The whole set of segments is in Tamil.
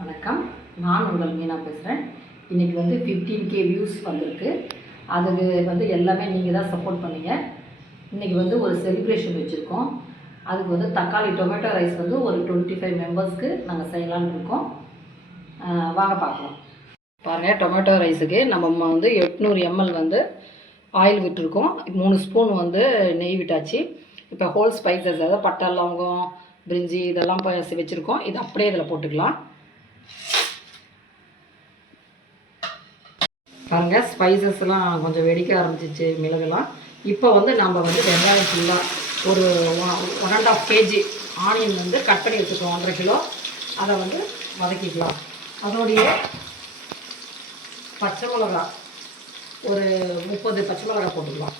வணக்கம், நான் உங்கள் மீனா பேசுகிறேன். இன்றைக்கி வந்து 15K வியூஸ் வந்திருக்கு. அதுக்கு வந்து எல்லாமே நீங்கள் தான் சப்போர்ட் பண்ணீங்க. இன்றைக்கி வந்து ஒரு செலிப்ரேஷன் வச்சுருக்கோம். அதுக்கு வந்து தக்காளி டொமேட்டோ ரைஸ் வந்து ஒரு 25 மெம்பர்ஸ்க்கு நாங்கள் செய்யலான்னு இருக்கோம். வாங்க பார்க்கலாம். பாருங்கள், டொமேட்டோ ரைஸுக்கு நம்ம வந்து 800 ml வந்து ஆயில் விட்டுருக்கோம். 3 ஸ்பூன் வந்து நெய் விட்டாச்சு. இப்போ ஹோல் ஸ்பைசஸ், அதாவது பட்டை, லவங்கம், பிரிஞ்சி இதெல்லாம் வச்சுருக்கோம். இது அப்படியே இதில் போட்டுக்கலாம். பாருங்கள், ஸ்பைசஸ்லாம் கொஞ்சம் வெடிக்க ஆரம்பிச்சிச்சு, மிளகுலாம். இப்போ வந்து நம்ம வந்து வெங்காயம் ஃபுல்லாக ஒரு 1.5 kg ஆனியன் வந்து கட் பண்ணி வச்சுருக்கோம், 1.5 கிலோ. அதை வந்து வதக்கிக்கலாம். அதோடைய பச்சை மிளகா ஒரு 30 பச்சை மிளகா போட்டுக்கலாம்.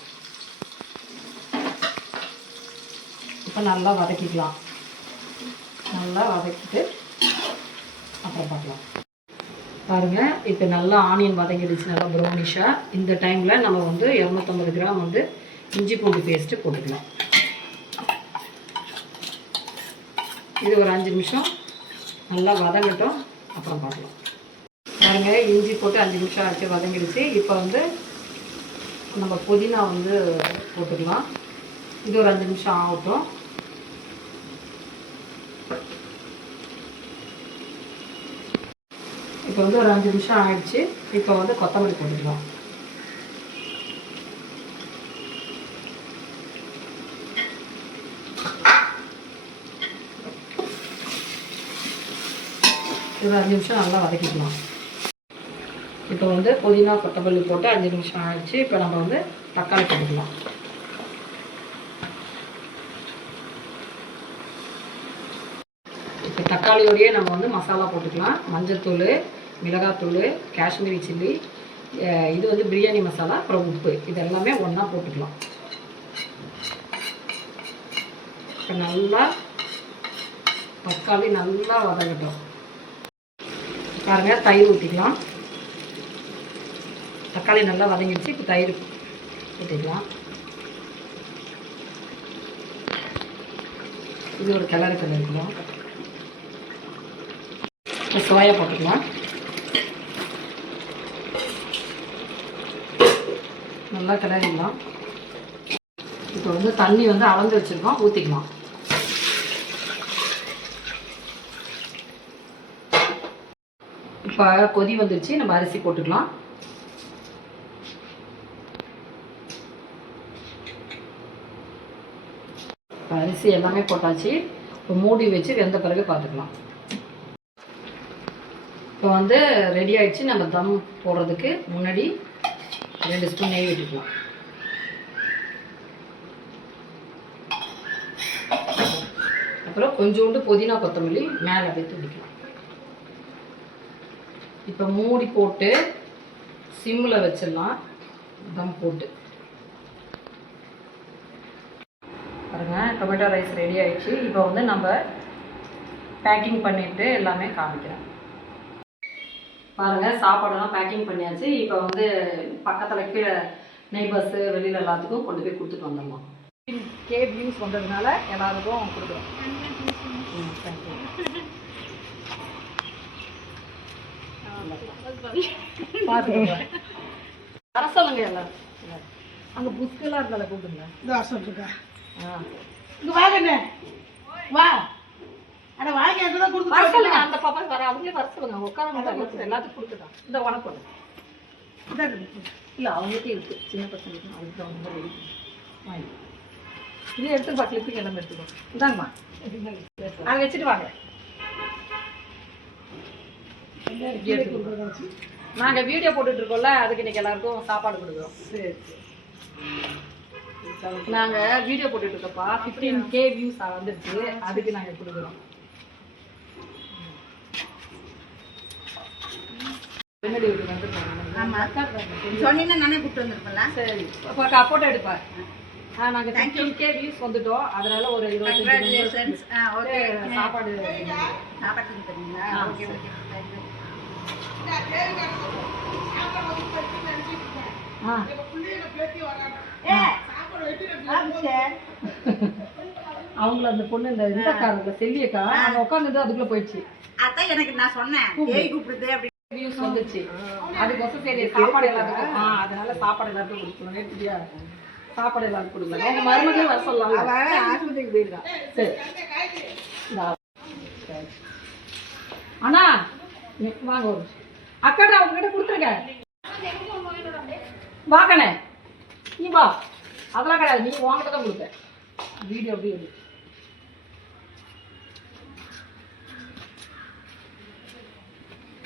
இப்போ நல்லா வதக்கிக்கலாம். நல்லா வதக்கிட்டு அப்புறம் பார்க்கலாம். பாருங்கள், இப்போ நல்லா ஆனியன் வதங்கிடுச்சு, நல்லா ப்ரௌனிஷாக. இந்த டைமில் நம்ம வந்து 250 கிராம் வந்து இஞ்சி பூண்டு பேஸ்ட்டு போட்டுக்கலாம். இது ஒரு 5 நிமிஷம் நல்லா வதங்கட்டும், அப்புறம் பார்க்கலாம். பாருங்கள், இஞ்சி போட்டு 5 நிமிஷம் ஆச்சு, வதங்கிடுச்சு. இப்போ வந்து நம்ம புதினா வந்து போட்டுக்கலாம். இது ஒரு 5 நிமிஷம் ஆகட்டும். இப்போ வந்து ஒரு 5 நிமிஷம் ஆயிடுச்சு. இப்போ வந்து கொத்தமல்லி போட்டுக்கலாம். ஒரு 5 நிமிஷம் நல்லா வதக்கிக்கலாம். இப்போ வந்து புதினா கொத்தமல்லி போட்டு 5 நிமிஷம் ஆயிடுச்சு. இப்போ நம்ம வந்து தக்காளி போட்டுக்கலாம். இப்போ தக்காளியோடையே நம்ம வந்து மசாலா போட்டுக்கலாம். மஞ்சள்தூள், மிளகாத்தூள், காஷ்மீரி சில்லி, இது வந்து பிரியாணி மசாலா, அப்புறம் உப்பு, இது எல்லாமே ஒன்றா போட்டுக்கலாம். இப்போ நல்லா தக்காளி நல்லா வதங்கட்டும். பாருங்கள், தயிர் ஊற்றிக்கலாம். தக்காளி நல்லா வதங்கிடுச்சு. இப்போ தயிர் ஊற்றிக்கலாம். இது ஒரு கிளறுக்கலாம். இப்போ சோயா போட்டுக்கலாம். நல்லா கிளறிடலாம். இப்போ வந்து தண்ணி வந்து அளந்து வச்சுருக்கோம், ஊற்றிக்கலாம். இப்போ கொதி வந்துடுச்சு, நம்ம அரிசி போட்டுக்கலாம். இப்போ அரிசி எல்லாமே போட்டாச்சு. இப்போ மூடி வச்சு வெந்த பிறகு பார்த்துக்கலாம். இப்போ வந்து ரெடி ஆகிடுச்சு. நம்ம தம் போடுறதுக்கு முன்னாடி 2 ஸ்பூன் நெய் விட்டுக்கலாம். அப்புறம் கொஞ்சோண்டு புதினா கொத்தமல்லி மேலே அப்படியே தூக்கிக்கலாம். இப்போ மூடி போட்டு சிம்மில் வச்சிடலாம், தம் போட்டு. பாருங்கள், டொமேட்டோ ரைஸ் ரெடி ஆகிடுச்சு. இப்போ வந்து நம்ம பேக்கிங் பண்ணிவிட்டு எல்லாமே காமிக்கிறேன். பாருங்கள், சாப்பாடெல்லாம் பேக்கிங் பண்ணியாச்சு. இப்போ வந்து பக்கத்தில் கீழே நெய்பர்ஸு வெளியில் எல்லாத்துக்கும் கொண்டு போய் கொடுத்துட்டு வந்துடலாம். K வியூஸ் வந்ததுனால எல்லாருக்கும் கொடுக்குறோம். தேங்க்யூ. பார்த்துக்கோங்க, வர சொல்லுங்க எல்லாரும். அங்கே புஸ்கெல்லாம் இருந்தால கூப்பிடுங்க. இந்த வர சொல்லுங்க. இங்கே வாங்கண்ணே, வா. அட வாங்கி தான் கொடுத்து வர சொல்லுங்க. அந்த பாப்பா வர, அவங்களே வர சொல்லுங்க. உட்காந்து எல்லாத்துக்கும் கொடுத்துட்டான். இந்த உனக்கு இல்லை, அவங்ககிட்ட இருக்கு, சின்ன பசங்களுக்கு. அதுக்கு அவங்க ரெடி வாங்கி இது எடுத்துப்பா. கிளிப்பிங் எல்லாமே எடுத்துக்கோ. இதாங்கம்மா, அதை வச்சுட்டு வாங்க. நாங்கள் வீடியோ போட்டுட்டு இருக்கோம்ல, அதுக்கு இன்னைக்கு எல்லாருக்கும் சாப்பாடு கொடுக்குறோம். சரி, நாங்கள் வீடியோ போட்டுட்டு இருக்கோம்ப்பா. 15K வியூஸ் வந்துருச்சு, அதுக்கு நாங்கள் கொடுக்குறோம். நானே கூப்பிட்டு வந்துருப்பேன்ல. சரி, போட்டோ எடுப்பா. நாங்கள் 15K வியூஸ் வந்துட்டோம். அதனால ஒரு 25 சாப்பாடு தருவீங்களா? Okay okay. அவங்கள அந்த பொண்ணு இந்த இந்த காரங்க செல்லியக்கா அவங்க உட்காந்துட்டு அதுக்குள்ள போயிடுச்சு. அதான் எனக்கு நான் சொன்னேன் கேக் கூப்பிடுது அப்படி வியூஸ் வந்துச்சு. அதுக்கோசம் சரி சாப்பாடு எல்லாத்துக்கும் அதனால சாப்பாடு எல்லாத்துக்கும் கொடுக்கணும். நேற்றுயா சாப்பாடு எல்லாத்துக்கும் கொடுக்கலாம். உங்க மருமகளே வர சொல்லலாம். ஆஸ்பத்திரிக்கு போயிருக்கான். சரி அண்ணா வாங்க ஒரு அக்காடா உங்ககிட்ட கொடுத்துருங்க. வாங்கண்ணே நீ வா. அதெல்லாம் கிடையாது, நீ வாங்கிட்டு தான் கொடுத்த வீடியோ அப்படி எடு.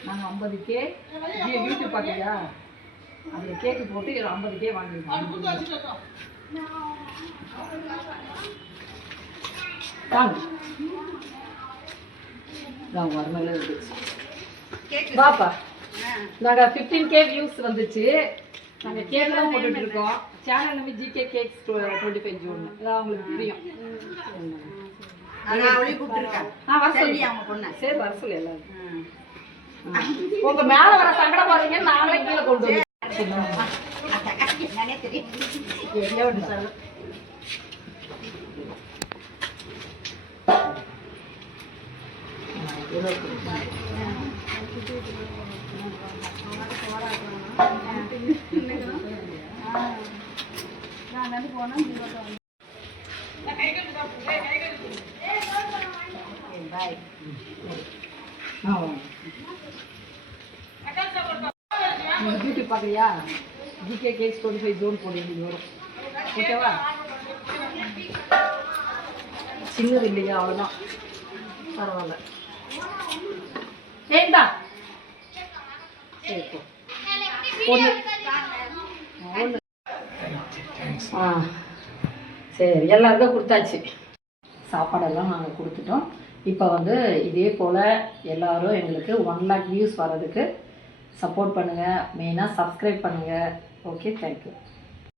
நாங்கள் 50K யூடியூப் பார்த்தியா அதில் கேக்கு போட்டு 50K வாங்கிருக்கோம். வாங்க வாங்க வரமையில இருந்துச்சு. வாப்பா நாங்கள் 15K வியூஸ் வந்துச்சு. நாங்கள் கேக்கெல்லாம் போட்டுட்டு இருக்கோம். சேனல் நம்ம ஜிகே கேக்ஸ் 25 ஜூன். அதான் அவங்களுக்கு புரியும். வர சொல்லி அவங்க பொண்ணு சரி வர சொல்லி எல்லாரும் உங்க மேல வர சங்கடம் பாருங்க. நாங்களே கீழே கொண்டு வந்து யூடியூப் பார்க்குறியா ஜிகே கேக்ஸ் 25 ஜோன் போடுறது வரும். ஓகேவா? சின்னது இல்லையா அவ்வளோதான் பரவாயில்ல. ஏண்டா சரி ஒன்று ஒன்று சரி எல்லாருக்கும் கொடுத்தாச்சு. சாப்பாடெல்லாம் நாங்கள் கொடுத்துட்டோம். இப்போ வந்து இதே போல் எல்லோரும் எங்களுக்கு 1 lakh வியூஸ் வர்றதுக்கு சப்போர்ட் பண்ணுங்கள். மெயினாக சப்ஸ்கிரைப் பண்ணுங்கள். Okay thank you.